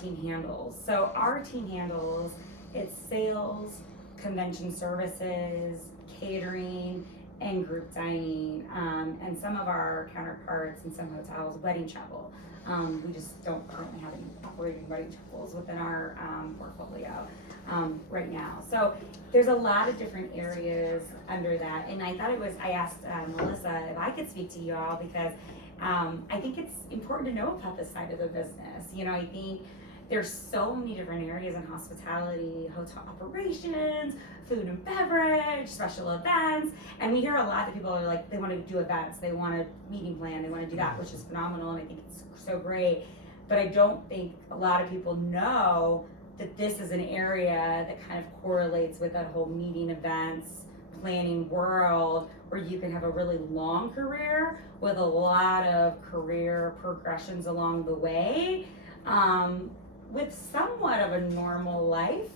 team handles. So our team handles, it's sales, convention services, catering, and group dining, and some of our counterparts in some hotels, wedding chapel. We just don't currently have any operating wedding chapels within our portfolio right now. So there's a lot of different areas under that, and I asked Melissa if I could speak to you all because I think it's important to know about this side of the business. I think there's so many different areas in hospitality, hotel operations, food and beverage, special events, and we hear a lot that people are like, they want to do events, they want a meeting plan, they want to do that, which is phenomenal, and I think it's so great. But I don't think a lot of people know that this is an area that kind of correlates with that whole meeting, events, planning world, where you can have a really long career with a lot of career progressions along the way, with somewhat of a normal life.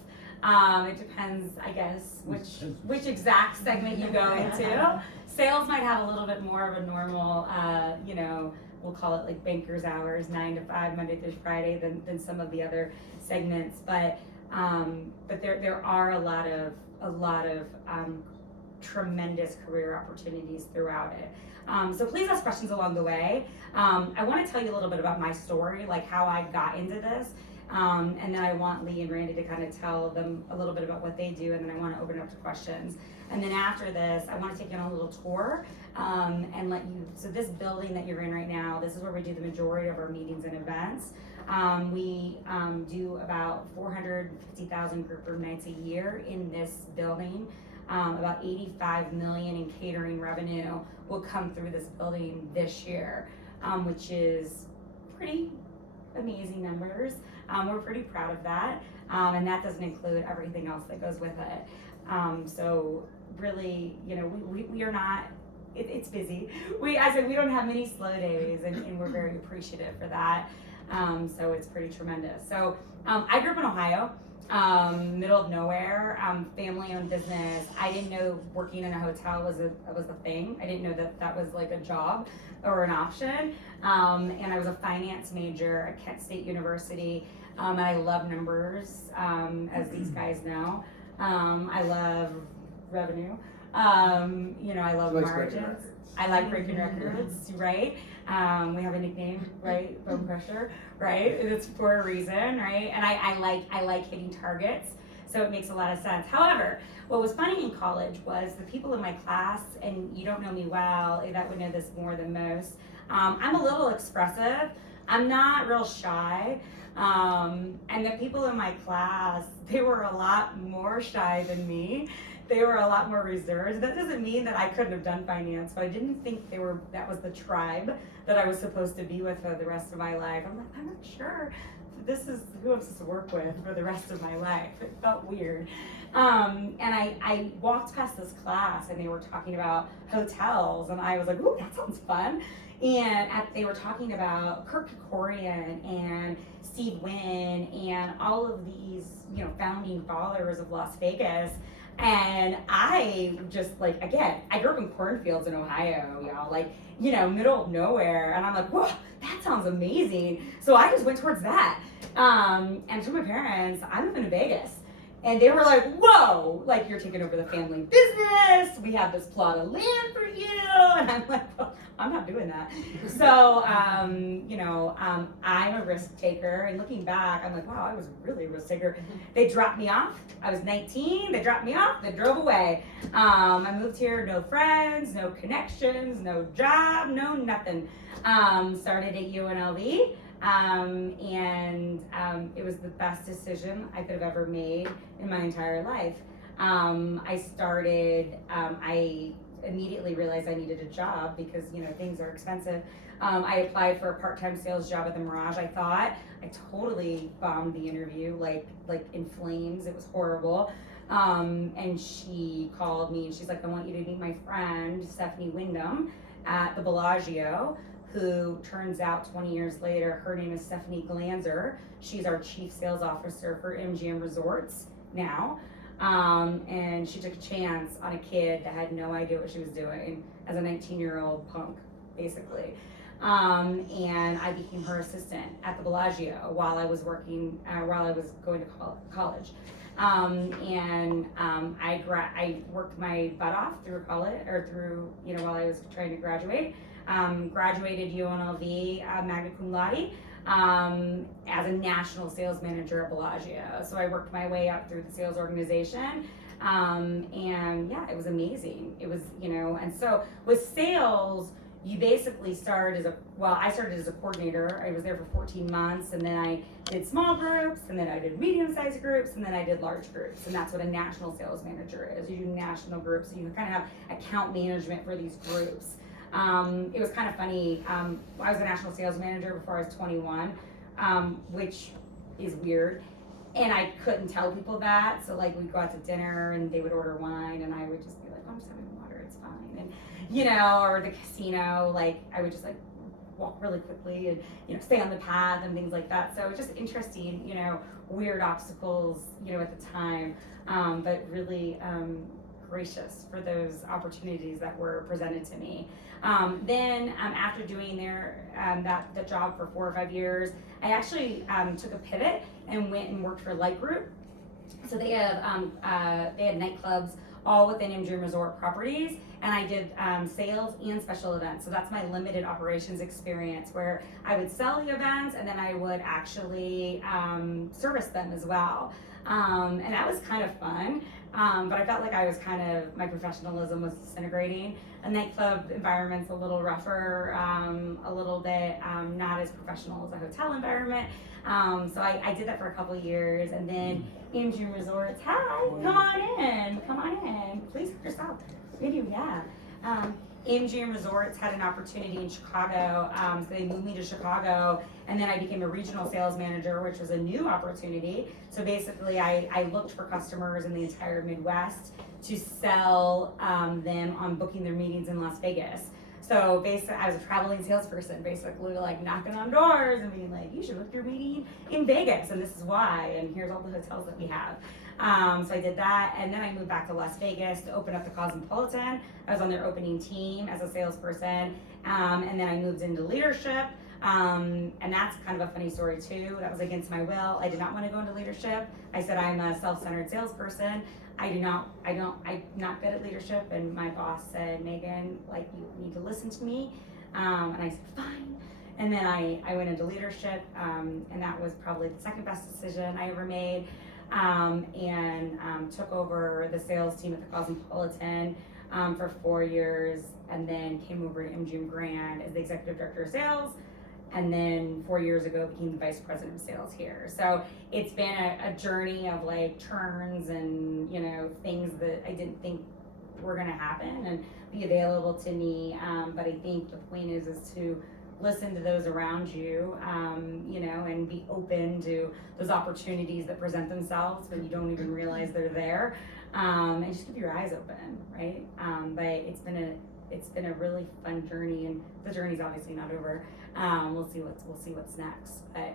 It depends, I guess, which exact segment you go into. Sales might have a little bit more of a normal, we'll call it like banker's hours, 9 to 5, Monday through Friday, than some of the other segments. But there are a lot of tremendous career opportunities throughout it. So please ask questions along the way. I want to tell you a little bit about my story, like how I got into this. And then I want Lee and Randy to kind of tell them a little bit about what they do, and then I want to open it up to questions. And then after this, I want to take you on a little tour and let you, so this building that you're in right now, this is where we do the majority of our meetings and events. We do about 450,000 group room nights a year in this building. About 85 million in catering revenue will come through this building this year, which is pretty amazing numbers. We're pretty proud of that, and that doesn't include everything else that goes with it. So really, we are not, it's busy. I said we don't have many slow days, and we're very appreciative for that. So it's pretty tremendous. So I grew up in Ohio, middle of nowhere, family-owned business. I didn't know working in a hotel was a thing. I didn't know that was like a job or an option. And I was a finance major at Kent State University. And I love numbers, as these guys know. I love revenue. I love margins. I like breaking records, right? We have a nickname, right? Bone Crusher, right? It's for a reason, right? And I like hitting targets, so it makes a lot of sense. However, what was funny in college was the people in my class, and you don't know me well, Yvette would know this more than most. I'm a little expressive. I'm not real shy. And the people in my class, they were a lot more shy than me. They were a lot more reserved. That doesn't mean that I couldn't have done finance, but I didn't think that was the tribe that I was supposed to be with for the rest of my life. I'm like, I'm not sure this is who I'm supposed to work with for the rest of my life. It felt weird. And I walked past this class and they were talking about hotels, and I was like, ooh, that sounds fun. And they were talking about Kirk Kerkorian and Steve Wynn and all of these, founding fathers of Las Vegas. And I just again, I grew up in cornfields in Ohio, y'all, middle of nowhere. And I'm like, whoa, that sounds amazing. So I just went towards that. And to my parents, I'm moving to Vegas. And they were like, whoa, you're taking over the family business. We have this plot of land for you. And I'm like, well, I'm not doing that. So, I'm a risk taker. And looking back, I'm like, wow, I was really a risk taker. They dropped me off. I was 19. They dropped me off. They drove away. I moved here, no friends, no connections, no job, no nothing. Started at UNLV. It was the best decision I could have ever made in my entire life. I immediately realized I needed a job because, things are expensive. I applied for a part-time sales job at the Mirage. I totally bombed the interview, like in flames. It was horrible. And she called me and she's like, I want you to meet my friend, Stephanie Wyndham, at the Bellagio, who turns out 20 years later, her name is Stephanie Glanzer. She's our chief sales officer for MGM Resorts now. And she took a chance on a kid that had no idea what she was doing as a 19-year-old punk, basically. And I became her assistant at the Bellagio while I was working, while I was going to college. I worked my butt off through college, or through, while I was trying to graduate. Graduated UNLV magna cum laude as a national sales manager at Bellagio. So I worked my way up through the sales organization. And yeah, it was amazing. It was, and so with sales, you basically start I started as a coordinator. I was there for 14 months, and then I did small groups, and then I did medium-sized groups, and then I did large groups. And that's what a national sales manager is. You do national groups, so you kind of have account management for these groups. It was kind of funny. I was a national sales manager before I was 21, which is weird. And I couldn't tell people that. So like we'd go out to dinner and they would order wine, and I would just be like, I'm just having water, it's fine. And or the casino, like I would just like walk really quickly and stay on the path and things like that. So it was just interesting, weird obstacles, at the time, but really gracious for those opportunities that were presented to me. Then after doing that job for 4 or 5 years, I actually took a pivot and went and worked for Light Group. So they had nightclubs all within MGM Resort properties, and I did sales and special events. So that's my limited operations experience, where I would sell the events and then I would actually service them as well. And that was kind of fun, but I felt like my professionalism was disintegrating. A nightclub environment's a little rougher, a little bit not as professional as a hotel environment. So I did that for a couple of years, and then MGM Resorts, hi, come on in, please help yourself. Video, yeah. MGM Resorts had an opportunity in Chicago, so they moved me to Chicago, and then I became a regional sales manager, which was a new opportunity. So basically, I looked for customers in the entire Midwest to sell them on booking their meetings in Las Vegas. So basically, I was a traveling salesperson, basically like knocking on doors and being like, you should book your meeting in Vegas, and this is why, and here's all the hotels that we have. So I did that, and then I moved back to Las Vegas to open up the Cosmopolitan. I was on their opening team as a salesperson, and then I moved into leadership, and that's kind of a funny story too. That was against my will. I did not want to go into leadership. I said I'm a self-centered salesperson. I'm not good at leadership, and my boss said, Megan, like, you need to listen to me, and I said, fine. And then I went into leadership, and that was probably the second best decision I ever made. And took over the sales team at the Cosmopolitan for 4 years, and then came over to MGM Grand as the executive director of sales, and then 4 years ago became the vice president of sales here. So it's been a journey of like turns and things that I didn't think were going to happen and be available to me. But I think the point is to listen to those around you, and be open to those opportunities that present themselves when you don't even realize they're there, and just keep your eyes open, right? But it's been a really fun journey, and the journey's obviously not over. We'll see what's next. But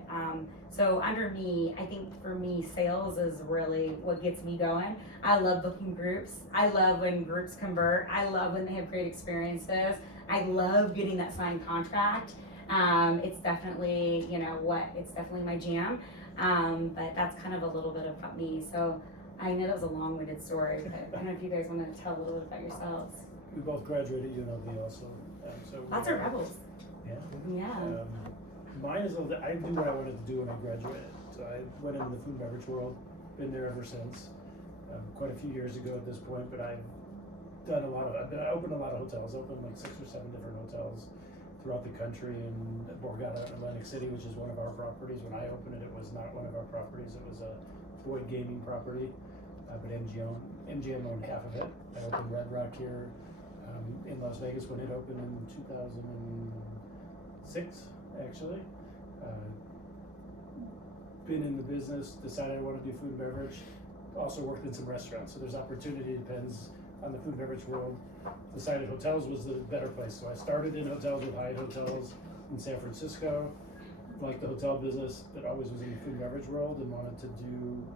so under me, I think for me, sales is really what gets me going. I love booking groups. I love when groups convert. I love when they have great experiences. I love getting that signed contract. It's definitely, it's definitely my jam. But that's kind of a little bit about me. So I know that was a long-winded story, but I don't know if you guys want to tell a little bit about yourselves. We both graduated UNLV also. Lots of rebels. Yeah. Mine is, I knew what I wanted to do when I graduated. So I went into the food and beverage world, been there ever since. Quite a few years ago at this point, but I've done I opened a lot of hotels. I opened like 6 or 7 different hotels throughout the country, in Borgata in Atlantic City, which is one of our properties. When I opened it was not one of our properties. It was a Boyd Gaming property, but MGM owned half of it. I opened Red Rock here in Las Vegas when it opened in 2006, actually. Been in the business, decided I want to do food and beverage. Also worked in some restaurants, so there's opportunity, depends on the food and beverage world. Decided hotels was the better place, so I started in hotels with Hyatt Hotels in San Francisco. Liked the hotel business, but always was in the food and beverage world and wanted to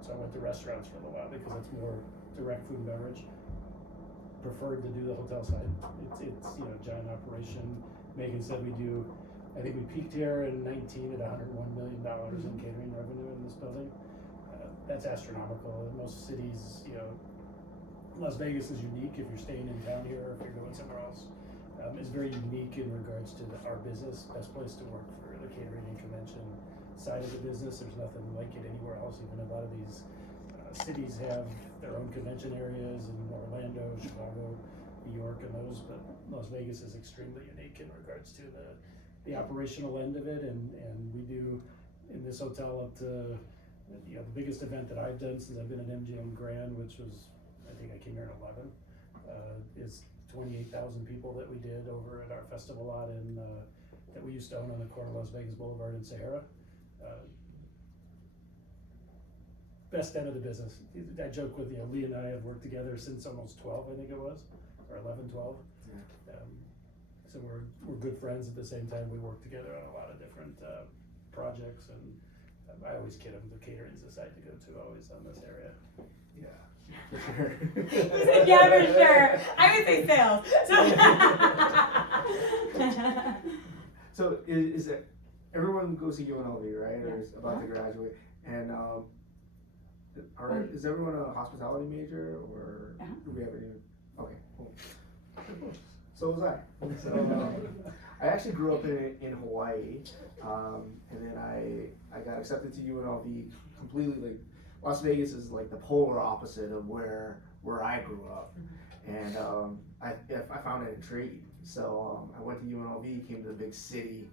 so I went to restaurants for a little while because it's more direct food and beverage. Preferred to do the hotel side. It's giant operation. Megan said we do I think we peaked here in 19 at $101 million in catering revenue in this building. That's astronomical. In most cities, Las Vegas is unique if you're staying in town here or if you're going somewhere else. It's very unique in regards to our business. Best place to work for the catering and convention side of the business. There's nothing like it anywhere else. Even a lot of these cities have their own convention areas in Orlando, Chicago, New York, and those, but Las Vegas is extremely unique in regards to the operational end of it, and we do in this hotel up to the biggest event that I've done since I've been at MGM Grand, which was, I think I came here in 11, is 28,000 people that we did over at our festival lot that we used to own on the corner of Las Vegas Boulevard in Sahara. Best end of the business. I joke with Lee and I have worked together since almost 12, I think it was, or 11, 12. Yeah. So we're good friends. At the same time, we work together on a lot of different projects, and I always kid him. The catering's the side to go to always on this area. Yeah, for sure. He said, yeah, for sure. I would say sales. So is it, everyone goes to UNLV, right? Or is about to graduate, and is everyone a hospitality major, or do we have any? Okay, cool. So was I. So I actually grew up in Hawaii, and then I got accepted to UNLV completely. Like Las Vegas is like the polar opposite of where I grew up, and I found it intriguing. So I went to UNLV, came to the big city.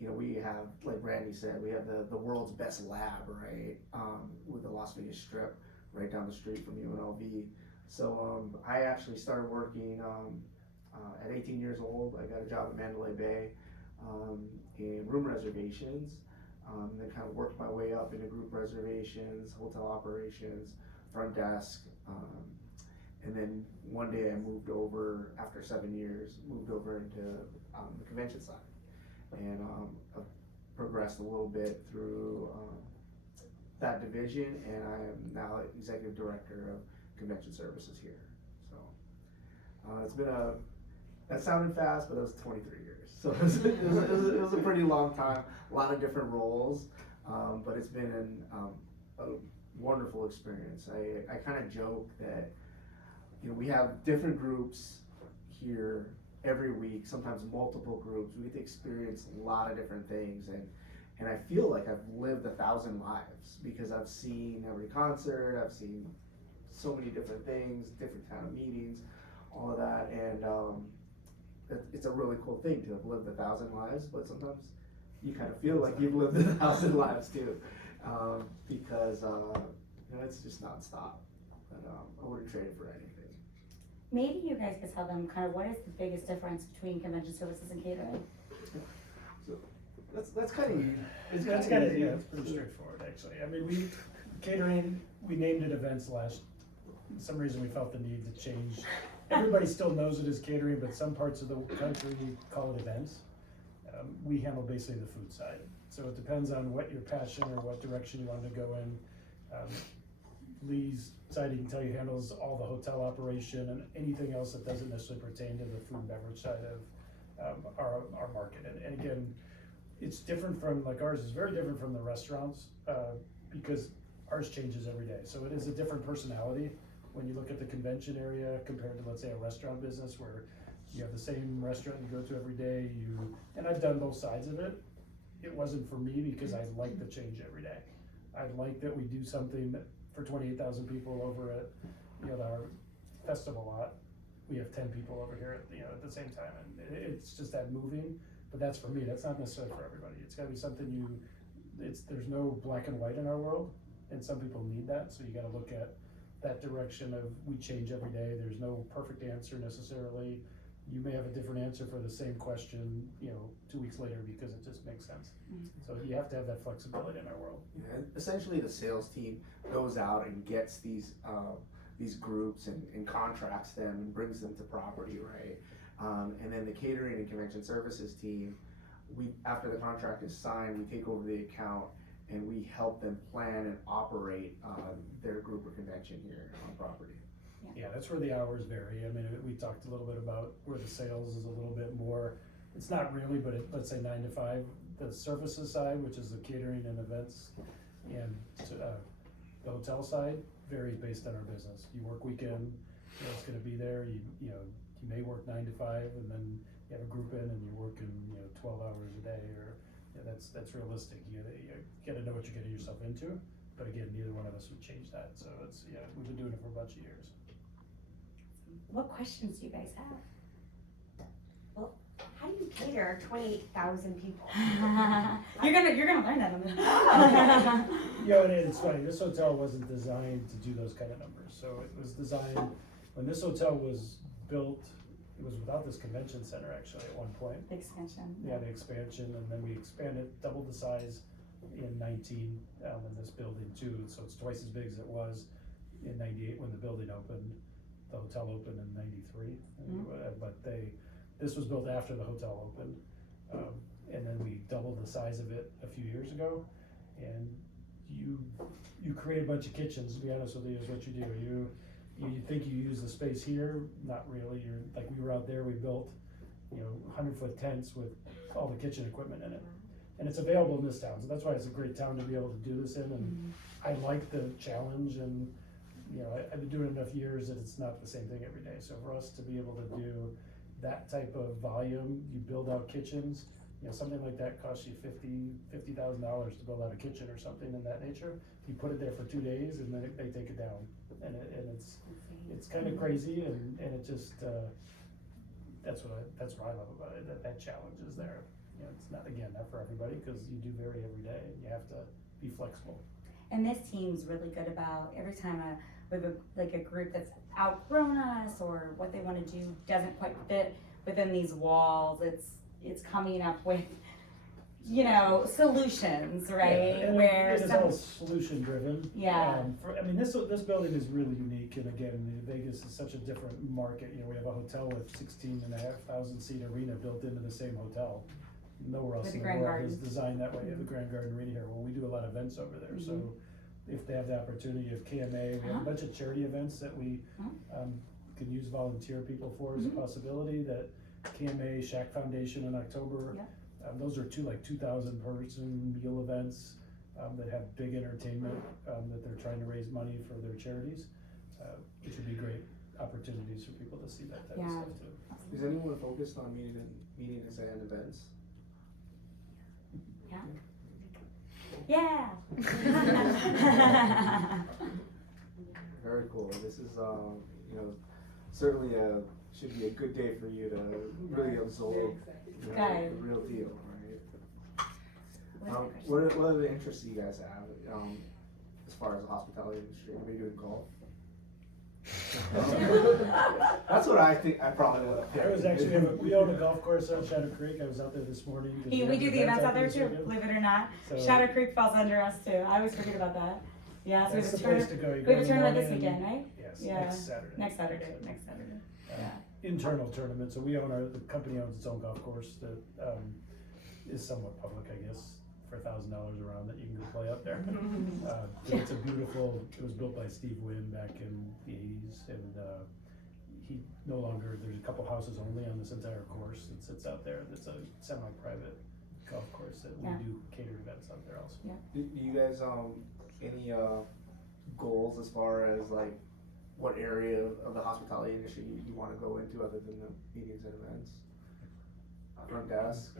We have, like Randy said, we have the world's best lab, right, with the Las Vegas Strip right down the street from UNLV. So I actually started working at 18 years old. I got a job at Mandalay Bay in room reservations, then kind of worked my way up into group reservations, hotel operations, front desk, and then one day I moved over, after 7 years, moved over into the convention side. And I've progressed a little bit through that division, and I am now executive director of convention services here. So it's been that sounded fast, but it was 23 years. So it was a pretty long time, a lot of different roles, but it's been a wonderful experience. I kind of joke that we have different groups here every week, sometimes multiple groups. We get to experience a lot of different things, and I feel like I've lived 1,000 lives because I've seen every concert, I've seen so many different things, different kind of meetings, all of that, and it's a really cool thing to have lived 1,000 lives, but sometimes you kind of feel like you've lived 1,000 lives too, because it's just nonstop, but I wouldn't trade it for anything. Maybe you guys could tell them kind of what is the biggest difference between convention services and catering? So that's kind of it's pretty straightforward actually. I mean, catering, we named it events for some reason we felt the need to change. Everybody still knows it as catering, but some parts of the country call it events. We handle basically the food side. So it depends on what your passion or what direction you want to go in. Lee's side, he can tell you, handles all the hotel operation and anything else that doesn't necessarily pertain to the food and beverage side of our market. And again, it's different from, like ours is very different from the restaurants because ours changes every day. So it is a different personality when you look at the convention area compared to, let's say, a restaurant business where you have the same restaurant you go to every day. And I've done both sides of it. It wasn't for me because I like the change every day. I like that we do something that for 28,000 people over at our festival lot. We have 10 people over here at the same time, and it's just that moving. But that's for me. That's not necessarily for everybody. It's got to be something there's no black and white in our world, and some people need that. So you got to look at that direction of we change every day. There's no perfect answer necessarily. You may have a different answer for the same question, 2 weeks later because it just makes sense. Mm-hmm. So you have to have that flexibility in our world. Yeah, essentially the sales team goes out and gets these groups and contracts them and brings them to property, right? And then the catering and convention services team, after the contract is signed, we take over the account and we help them plan and operate their group or convention here on property. Yeah, that's where the hours vary. I mean, we talked a little bit about where the sales is a little bit more it's not really, but let's say 9 to 5. The services side, which is the catering and events, and the hotel side varies based on our business. You work weekend, it's gonna be there, you may work 9 to 5, and then you have a group in and you're working, 12 hours a day, or, that's realistic. You gotta know what you're getting yourself into, but again, neither one of us would change that, so we've been doing it for a bunch of years. What questions do you guys have? Well, how do you cater 28,000 people? You're gonna learn that on the. And it's funny, this hotel wasn't designed to do those kind of numbers, so it was designed, when this hotel was built, it was without this convention center actually at one point. Expansion. Yeah, the expansion, and then we expanded, doubled the size in 19, in this building too, so it's twice as big as it was in 98 when the building opened. The hotel opened in 93, but this was built after the hotel opened, and then we doubled the size of it a few years ago, and you create a bunch of kitchens, to be honest with you, is what you do. You think you use the space here, not really. You're like, we were out there, we built 100-foot tents with all the kitchen equipment in it, and it's available in this town, so that's why it's a great town to be able to do this in. And I like the challenge, and I've been doing it enough years that it's not the same thing every day. So for us to be able to do that type of volume, you build out kitchens, something like that costs you $50,000 to build out a kitchen or something in that nature. You put it there for 2 days and then they take it down, and it's kind of crazy, and it just that's what I love about it. That challenge is there. It's not for everybody, because you do vary every day and you have to be flexible. And this team's really good about every time we have a group that's outgrown us, or what they want to do doesn't quite fit within these walls. It's coming up with solutions, right? Yeah, Where it is all solution driven. Yeah. This building is really unique, and again, Vegas is such a different market. We have a hotel with 16,500 seat arena built into the same hotel. Nowhere else in the world is designed that way. You have the Grand Garden Arena here. Well, we do a lot of events over there, so if they have the opportunity of KMA, we have a bunch of charity events that we can use volunteer people for as a possibility. That KMA, Shack Foundation in October, those are 2,000 person meal events that have big entertainment that they're trying to raise money for their charities, which would be great opportunities for people to see that type of stuff too. Is anyone focused on meetings and events? Yeah. Very cool. This is certainly should be a good day for you to really absorb the real deal, right? What are the interests you guys have as far as the hospitality industry? Are you doing golf? That's what I think. I probably would have picked. I was actually, we own a golf course on Shadow Creek. I was out there this morning. We do the events out there too, believe it or not. So, Shadow Creek falls under us too. I always forget about that. Yeah, so we have a tournament. We have a tournament this weekend, right? Yes, Yeah. Next Saturday. Next Saturday. Internal tournament. So the company owns its own golf course that is somewhat public, I guess, for $1,000 a round that you can go play out there. It's it was built by Steve Wynn back in the 80s, and he no longer, there's a couple houses only on this entire course. It sits out there. It's a semi-private golf course that we do cater events out there also. Do you guys any goals as far as like what area of the hospitality industry you want to go into other than the meetings and events? Front desk,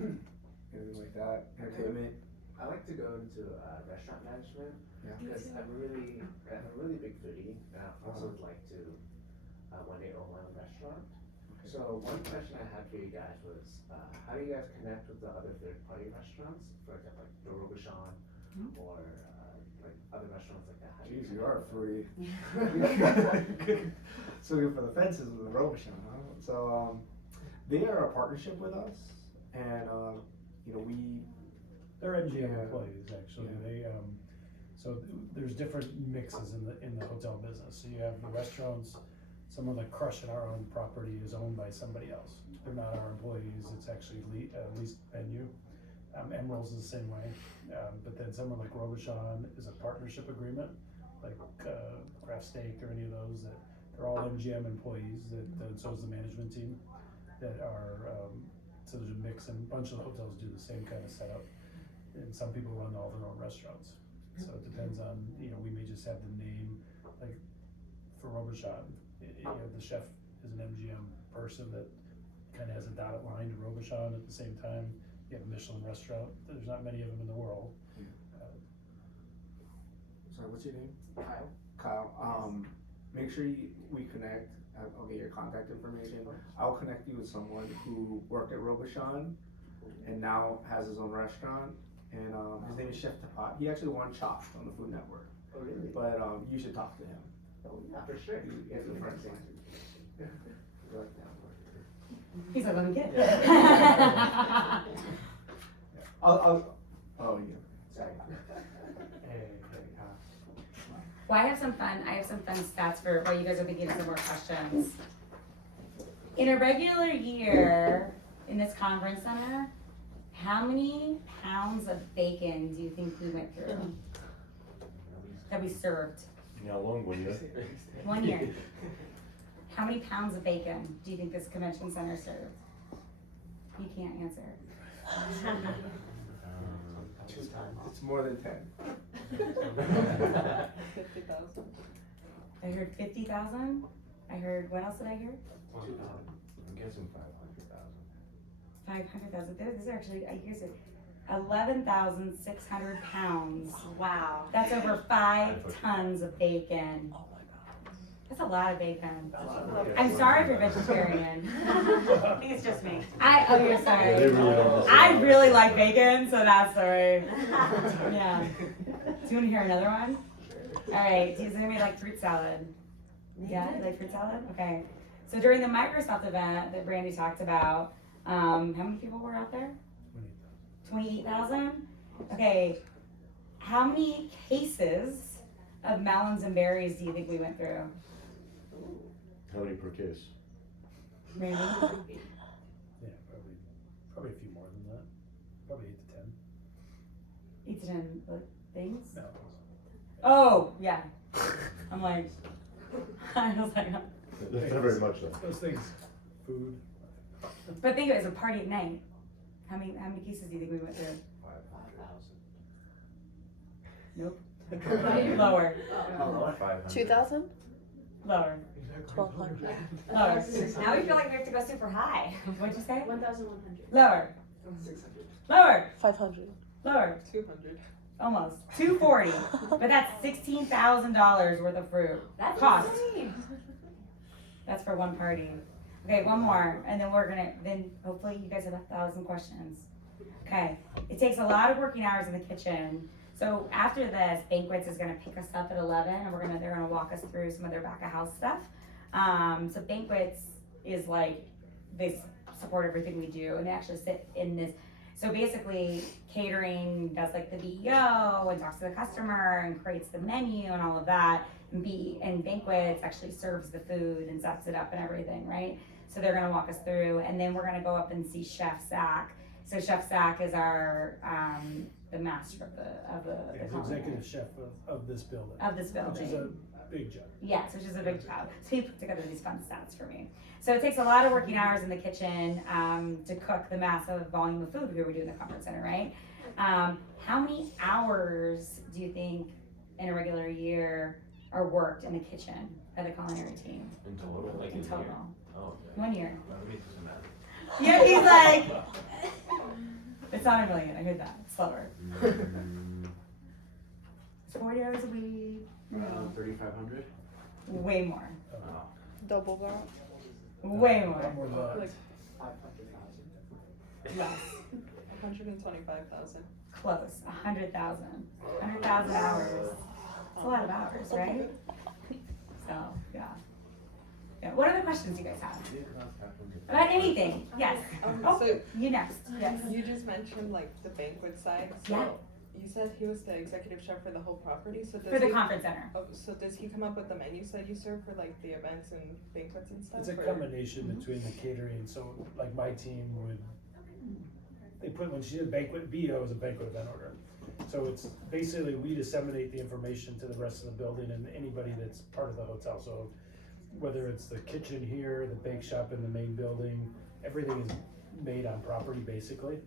anything like that, entertainment? I like to go into restaurant management because I'm a really big foodie, and I also would like to one day own my own restaurant. Okay. So one question I had for you guys was, how do you guys connect with the other third-party restaurants, for example, like the Robuchon or like other restaurants like that? Jeez, you are free. So good for the fences with the Robuchon, huh? So they are a partnership with us, and they're MGM employees, actually. They so there's different mixes in the hotel business. So you have the restaurants. Someone like Crush in our own property is owned by somebody else. They're not our employees. It's actually leased venue. Emerald's is the same way. But then someone like Robuchon is a partnership agreement, like Craft Steak or any of those, that they're all MGM employees. And so is the management team that are So there's a mix, and a bunch of the hotels do the same kind of setup. And some people run all their own restaurants. So it depends on, we may just have the name, like for Robichon, the chef is an MGM person that kind of has a dotted line to Robichon at the same time. You have a Michelin restaurant, there's not many of them in the world. Sorry, what's your name? Kyle? Kyle. Make sure we connect. I'll get your contact information. I'll connect you with someone who worked at Robichon and now has his own restaurant. And his name is Chef Tapat. He actually won Chopped on the Food Network. Oh, really? But you should talk to him. Oh, yeah, for sure. He has a friend. He's like, let me get it. Yeah. Oh yeah. Sorry. Well, I have some fun stats for while you guys are thinking of some more questions. In a regular year in this conference center, how many pounds of bacon do you think we went through? That we served? How long were you? 1 year. How many pounds of bacon do you think this convention center served? You can't answer. It's more than 10. 50,000. I heard 50,000. I heard, what else did I hear? I'm guessing 500,000. 500,000. These are actually, here's it. 11,600 pounds. Wow. That's over 5 tons of bacon. Oh my god. That's a lot of bacon. Yeah. I'm sorry if you're vegetarian. I think it's just me. Oh, you're Yeah, they sorry. really don't. I really like bacon, so that's the way. Yeah. Do you want to hear another one? All right. Does anybody like fruit salad? Yeah, you like fruit salad? Okay. So during the Microsoft event that Brandy talked about, how many people were out there? 28,000? Okay. How many cases of melons and berries do you think we went through? How many per case? Randy? Yeah, probably a few more than that. Probably 8 to 10. 8 to 10 things? No. Oh, yeah. I'm like, I was like, That's not very much though. Those things, food. but think of it as a party at night. How many cases do you think we went through? 5,000. Nope. Lower. Oh, 500. 2,000? Lower. 1,200. Lower. Now we feel like we have to go super high. What'd you say? 1,100. Lower. 600. Lower. 500. Lower. 200. Almost. 240. But that's $16,000 worth of fruit. That's Cost. insane. That's for one party. Okay, one more, and then then hopefully you guys have 1,000 questions. Okay, it takes a lot of working hours in the kitchen. So after this, Banquets is gonna pick us up at 11, and they're gonna walk us through some of their back of house stuff. So Banquets is like, they support everything we do, and they actually sit in this. So basically, catering does like the BEO and talks to the customer and creates the menu and all of that. And Banquets actually serves the food and sets it up and everything, right? So they're gonna walk us through, and then we're gonna go up and see Chef Zach. So Chef Zach is our the master of the Yeah, the executive chef of this building. Which is a big job. Yes, which is a big job. So he put together these fun stats for me. So it takes a lot of working hours in the kitchen to cook the massive volume of food we do in the conference center, right? How many hours do you think in a regular year are worked in the kitchen by the culinary team? In total? Like In in a total. year? Oh, okay. 1 year. Well, I mean, it doesn't matter. Yeah, he's like, it's not a million, I heard that, it's slower. It's 40 hours a week, Around 3,500? way more, Oh. Double that. way A lot more, more than that. Like 500,000. less, 125,000. close, 100,000, 100,000 hours. It's a lot of hours, right? So, yeah. Yeah, what other questions do you guys have? About anything, yes. Oh, So you next, yes. you just mentioned like the banquet side. So Yeah. you said he was the executive chef for the whole property. So does For the he, conference center. oh, so does he come up with the menus that you serve for like the events and banquets and stuff? It's a or- combination between the catering, so like my team would, when she did banquet, BO is a banquet event order. So it's basically, we disseminate the information to the rest of the building and anybody that's part of the hotel. So whether it's the kitchen here, the bake shop in the main building, everything is made on property basically.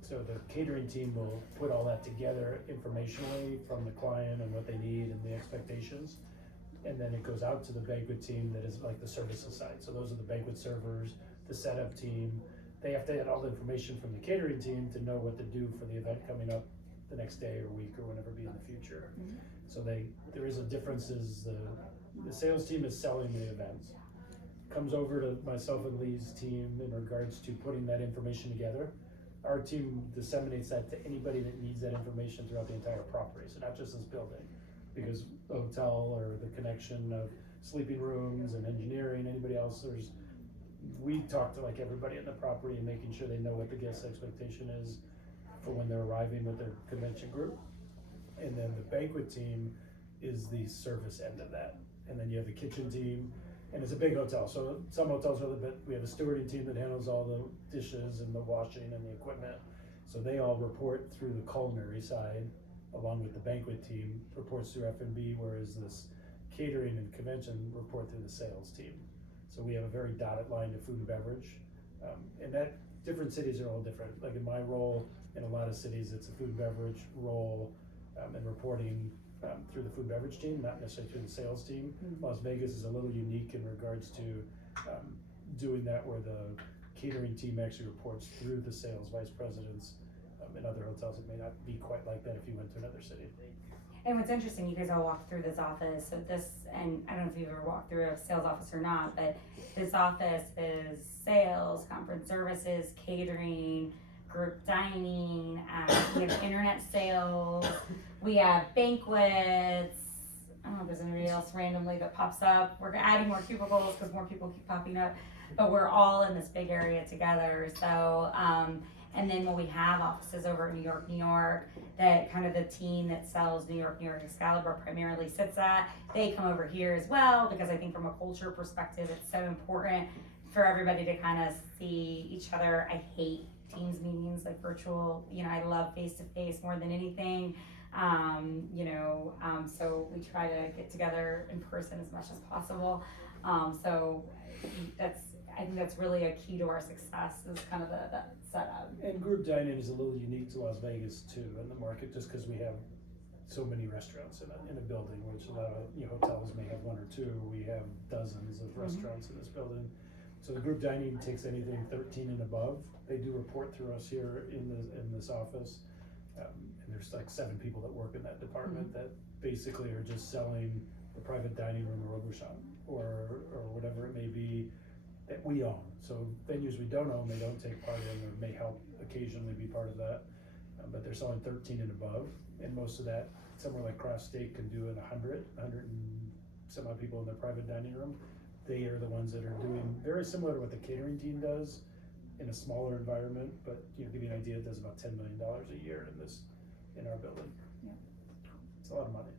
So the catering team will put all that together informationally from the client and what they need and the expectations. And then it goes out to the banquet team that is like the services side. So those are the banquet servers, the setup team. They have to get all the information from the catering team to know what to do for the event coming up the next day or week or whenever be in the future. So there is a difference is the sales team is selling the events. Comes over to myself and Lee's team in regards to putting that information together. Our team disseminates that to anybody that needs that information throughout the entire property, so not just this building. Because the hotel or the connection of sleeping rooms and engineering, anybody else, we talk to like everybody in the property and making sure they know what the guest expectation is for when they're arriving with their convention group. And then the banquet team is the service end of that. And then you have the kitchen team, and it's a big hotel. So some hotels are a little bit, we have a stewarding team that handles all the dishes and the washing and the equipment. So they all report through the culinary side, along with the banquet team, reports through F&B, whereas this catering and convention report through the sales team. So we have a very dotted line to food and beverage. And that, different cities are all different. Like in my role, in a lot of cities, it's a food and beverage role, and reporting through the food and beverage team, not necessarily through the sales team. Las Vegas is a little unique in regards to doing that, where the catering team actually reports through the sales vice presidents. In other hotels, it may not be quite like that if you went to another city. And what's interesting, you guys all walked through this office, so this, and I don't know if you've ever walked through a sales office or not, but this office is sales, conference services, catering, group dining, we have internet sales, we have banquets. I don't know if there's anybody else randomly that pops up. We're adding more cubicles because more people keep popping up, but we're all in this big area together. So, and then when we have offices over in New York, that kind of the team that sells New York, Excalibur primarily sits at, they come over here as well, because I think from a culture perspective, it's so important for everybody to kind of see each other. I hate Teams meetings, like virtual, I love face-to-face more than anything. So we try to get together in person as much as possible. So I think that's really a key to our success, is kind of that setup. And group dining is a little unique to Las Vegas too, in the market, just because we have so many restaurants in a building, which a lot of hotels may have one or two. We have dozens of restaurants in this building. So the group dining takes anything 13 and above. They do report through us here in this office, and there's like 7 people that work in that department that basically are just selling the private dining room or overshot or whatever it may be that we own. So venues we don't own, they don't take part in, or may help occasionally be part of that. But they're selling 13 and above, and most of that, somewhere like Craft Steak can do it 100 and some odd people in their private dining room. They are the ones that are doing very similar to what the catering team does in a smaller environment, but give you an idea, it does about $10 million a year in our building. Yeah. It's a lot of money.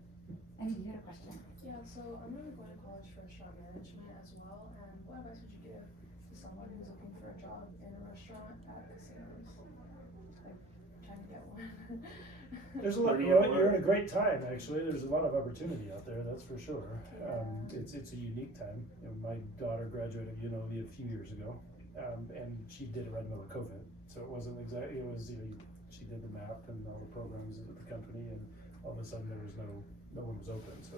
And you had a question? Yeah, so I'm going to go to college for restaurant management as well, and what advice would you give to someone who's looking for a job in a restaurant at casinos? Like, trying to get one. There's a lot, you're in a great time, actually. There's a lot of opportunity out there, that's for sure. It's a unique time. My daughter graduated UNLV a few years ago, and she did it right in the middle of COVID. So it wasn't exactly, she did the map and all the programs at the company, and all of a sudden there was no one was open. So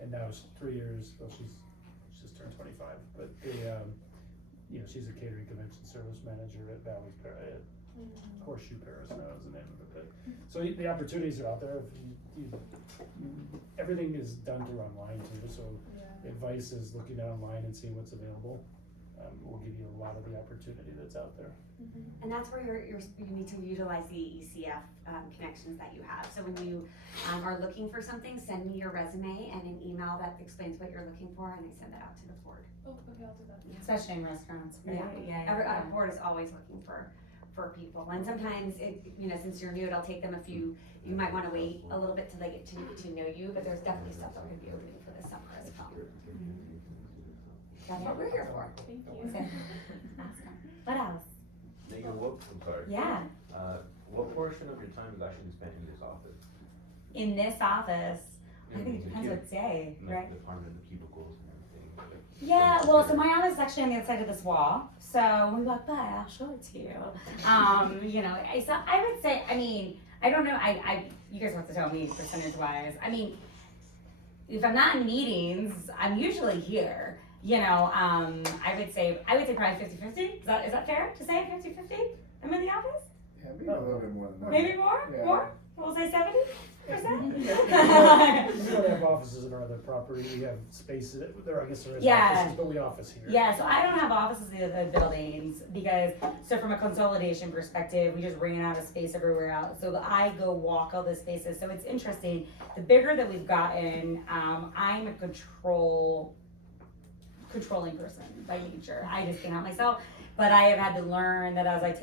and now it's 3 years, well, she's just turned 25, but she's a catering convention service manager at Valley's Paris, Horseshoe Paris now is the name of it. But so the opportunities are out there. Everything is done through online too, so advice is looking online and seeing what's available. Will give you a lot of the opportunity that's out there. And that's where you need to utilize the ECF connections that you have. So when you are looking for something, send me your resume and an email that explains what you're looking for, and I send that out to the board. Oh, okay, I'll do that. Especially in restaurants, right? Our board is always looking for people, and sometimes since you're new, it'll take them you might want to wait a little bit till they get to know you, but there's definitely stuff that could be opening for this summer as well. That's what we're here for. Thank you. Awesome. What else? Megan, I'm sorry. Yeah. What portion of your time is actually spent in this office? In this office, I think it depends what day, Like right? the department, the cubicles and everything. Yeah, well, so my office is actually on the other side of this wall. So when we walk by, I'll show it to you. So I would say, I mean, I don't know, you guys have to tell me percentage wise. I mean, if I'm not in meetings, I'm usually here. I would say probably 50-50. Is that fair to say 50-50? I'm in the office? Yeah, maybe a little bit more than that. Maybe more? Yeah. More? We'll say 70%? We don't have offices in our other property, we have spaces, there, I guess there is Yeah. offices, but we office here. Yeah, so I don't have offices in the buildings because, so from a consolidation perspective, we just ran out of space everywhere else. So I go walk all the spaces. So it's interesting. The bigger that we've gotten, I'm a controlling person by nature. I just can't help myself. But I have had to learn that as I've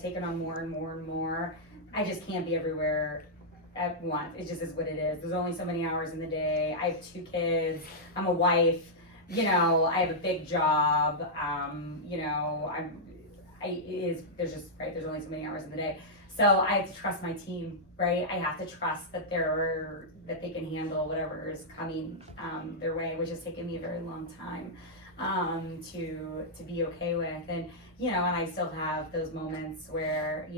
taken on more and more and more, I just can't be everywhere at once. It just is what it is. There's only so many hours in the day. I have 2 kids. I'm a wife. I have a big job. There's only so many hours in the day. So I have to trust my team, right? I have to trust that they can handle whatever is coming their way, which has taken me a very long time to be okay with. And I still have those moments where,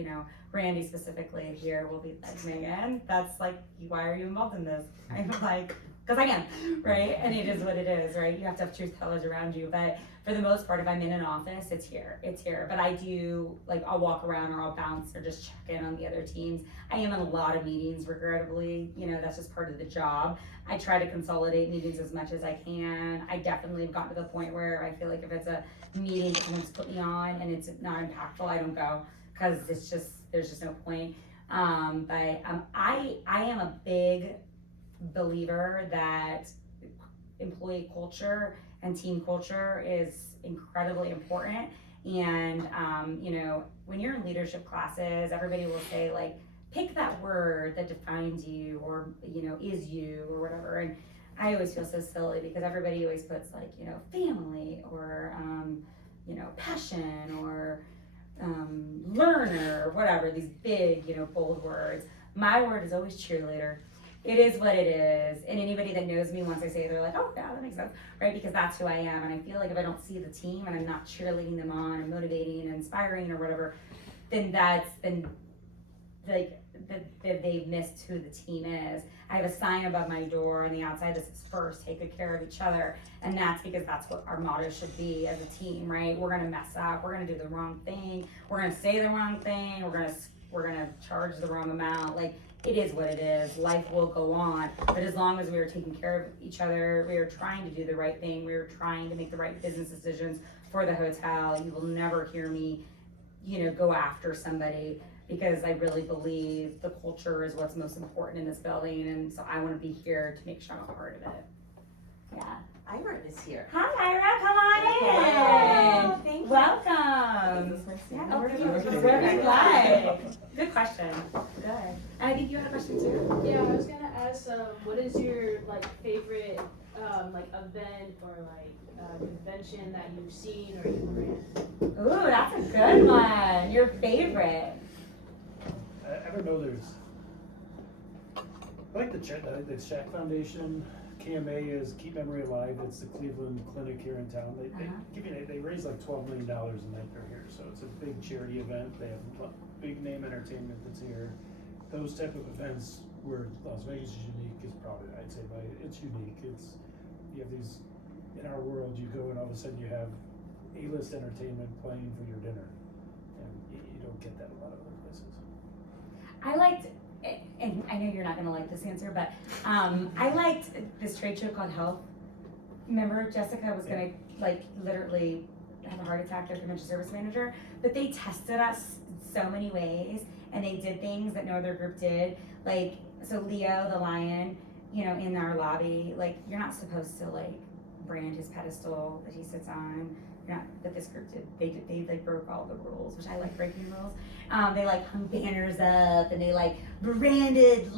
Randy specifically here will be like, Megan, that's like, why are you involved in this? I'm like, because I am, right? And it is what it is, right? You have to have truth tellers around you. But for the most part, if I'm in an office, it's here. But I do, like, I'll walk around or I'll bounce or just check in on the other teams. I am in a lot of meetings, regrettably. That's just part of the job. I try to consolidate meetings as much as I can. I definitely have gotten to the point where I feel like if it's a meeting that someone's put me on and it's not impactful, I don't go because there's just no point. I am a big believer that employee culture and team culture is incredibly important. And when you're in leadership classes, everybody will say, like, pick that word that defines you or is you or whatever. And I always feel so silly because everybody always puts, like, family or passion or learner or whatever, these big bold words. My word is always cheerleader. It is what it is. And anybody that knows me, once I say it, they're like, oh, yeah, that makes sense, right? Because that's who I am. And I feel like if I don't see the team and I'm not cheerleading them on and motivating and inspiring or whatever, then they've missed who the team is. I have a sign above my door on the outside that says, first, take good care of each other. And that's because that's what our motto should be as a team, right? We're going to mess up. We're going to do the wrong thing. We're going to say the wrong thing. We're going to charge the wrong amount. Like, it is what it is. Life will go on. But as long as we are taking care of each other, we are trying to do the right thing. We are trying to make the right business decisions for the hotel. You will never hear me, go after somebody because I really believe the culture is what's most important in this building. And so I want to be here to make sure I'm a part of it. Yeah. Ira is here. Hi, Ira. Come on in. Thank you. Welcome. Yeah, over here. Good question. Good. And I think you had a question too. Yeah, I was gonna ask, what is your favorite event or convention that you've seen or you were in? Ooh, that's a good one. Your favorite. I don't know, I like the Shack Foundation. KMA is Keep Memory Alive. It's the Cleveland clinic here in town. They raise like $12 million a night they're here, so it's a big charity event. They have big name entertainment that's here. Those type of events where Las Vegas is unique is probably, I'd say, it's unique. You have these, in our world, you go and all of a sudden you have A-list entertainment playing for your dinner, and you don't get that a lot of other places. I liked, and I know you're not gonna like this answer, but I liked this trade show called Health. Remember, Jessica was gonna literally have a heart attack, their convention service manager, but they tested us in so many ways, and they did things that no other group did. So Leo, the lion, in our lobby, you're not supposed to brand his pedestal that he sits on. Not that this group did. They broke all the rules, which I like breaking rules. They hung banners up and they branded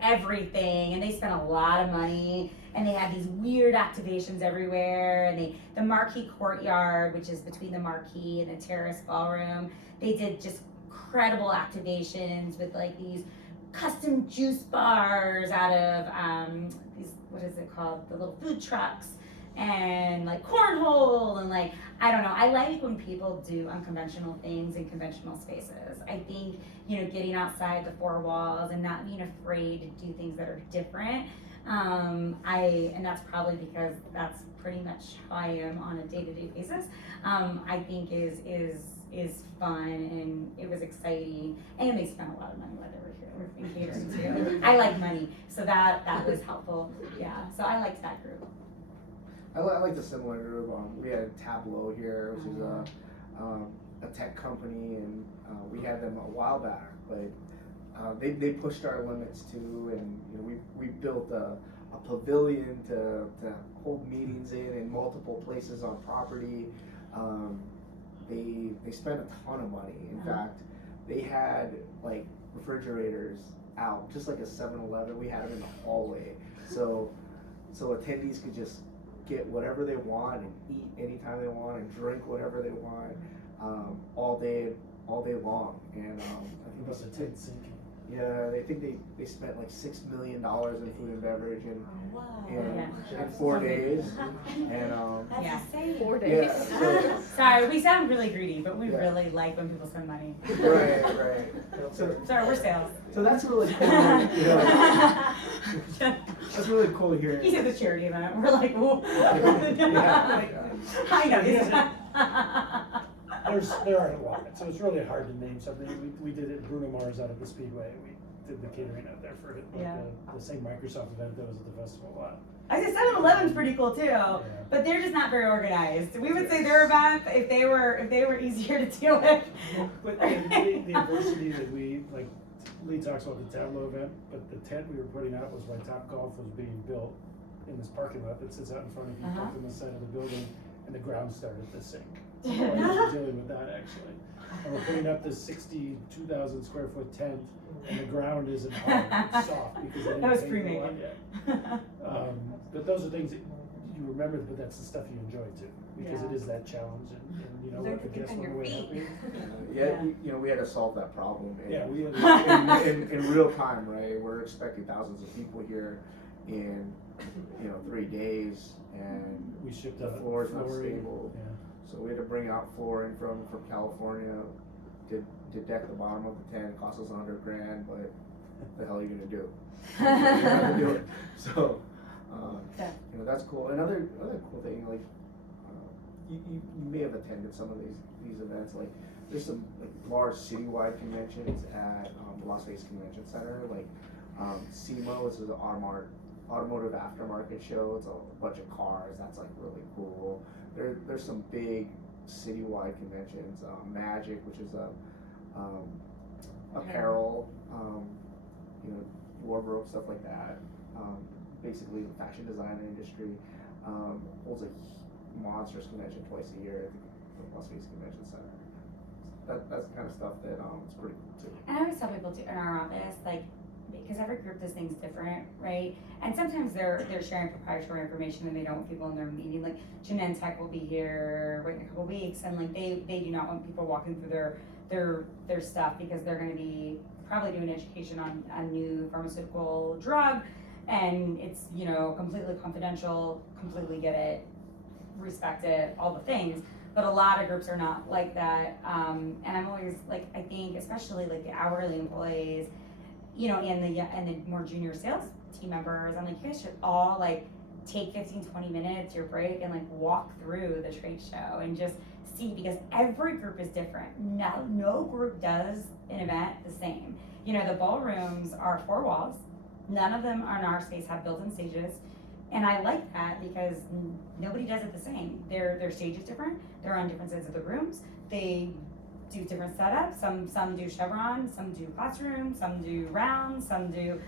everything, and they spent a lot of money, and they had these weird activations everywhere, and the Marquee Courtyard, which is between the Marquee and the Terrace Ballroom, they did just incredible activations with these custom juice bars out of these, what is it called, the little food trucks. and like cornhole and like, I don't know. I like when people do unconventional things in conventional spaces. I think, getting outside the four walls and not being afraid to do things that are different. And that's probably because that's pretty much how I am on a day-to-day basis. I think is fun, and it was exciting, and they spent a lot of money while they were here in catering too. I like money, so that was helpful. Yeah, so I liked that group. I like the similar group. We had Tableau here, which is a tech company, and we had them a while back, but they pushed our limits too, and we built a pavilion to hold meetings in multiple places on property. They spent a ton of money. In fact, they had like refrigerators out, just like a 7-Eleven. We had them in the hallway, so attendees could just get whatever they want and eat anytime they want and drink whatever they want, all day long. And It was a tent sinking. yeah, I think they spent like $6 million in food and beverage in Yeah. 4 days. And Yeah. insane. 4 days. yeah, so, Sorry, we sound really greedy, but we Yeah. really like when people spend money. right. So Sorry, we're sales. that's really cool. That's really cool here. He's at the charity event. We're like, whoa. Yeah. I know. There are a lot, so it's really hard to name something. We did it, Bruno Mars out at the Speedway. We did the catering out there for Yeah. the same Microsoft event that was at the festival a lot. I said 7-Eleven's pretty cool too, but they're just not very organized. We would say their event, if they were easier to deal with. But the adversity that we, like, Lee talks about the Tableau event, but the tent we were putting out was when Top Golf was being built in this parking lot that sits out in front of you, up on the side of the building, and the ground started to sink. So we're dealing with that actually. And we're putting up this 62,000 square foot tent, and the ground isn't hard, it's soft because they That was didn't paint the lot pre-made. yet. But those are things that you remember, but that's the stuff you enjoy too, because Yeah. it is that challenge, and you know Learn what, to the think guests on went your away feet. happy. Yeah, we had to solve that problem. Yeah, we in real time, right? We're expecting thousands of people here in 3 days, and We shipped the out floor is not flooring, stable. yeah. So we had to bring out flooring from California to deck the bottom of the tent. It cost us $100,000, but what the hell are you gonna do? You have to do it. So, that's cool. Another cool thing, like you may have attended some of these events. Like there's some like large citywide conventions at the Las Vegas Convention Center. Like SEMA, which is an automotive aftermarket show. It's a bunch of cars. That's like really cool. There's some big citywide conventions. Magic, which is a apparel, wardrobe, stuff like that. Basically, the fashion designer industry holds a monstrous convention twice a year at the Las Vegas Convention Center. That's the kind of stuff that it's pretty cool too. And I always tell people too in our office, like, because every group does things different, right? And sometimes they're sharing proprietary information and they don't want people in their meeting. Like Genentech will be here in a couple weeks, and like they do not want people walking through their stuff because they're going to be probably doing education on a new pharmaceutical drug, and it's completely confidential. Completely get it, respect it, all the things. But a lot of groups are not like that, and I'm always like, I think especially like the hourly employees, and the more junior sales team members, I'm like, you guys should all like take 15-20 minutes your break and like walk through the trade show and just see, because every group is different. No group does an event the same. The ballrooms are 4 walls. None of them in our space have built-in stages. And I like that because nobody does it the same. Their stage is different. They're on different sides of the rooms. They do different setups. Some do chevron, some do classroom, some do rounds, some do,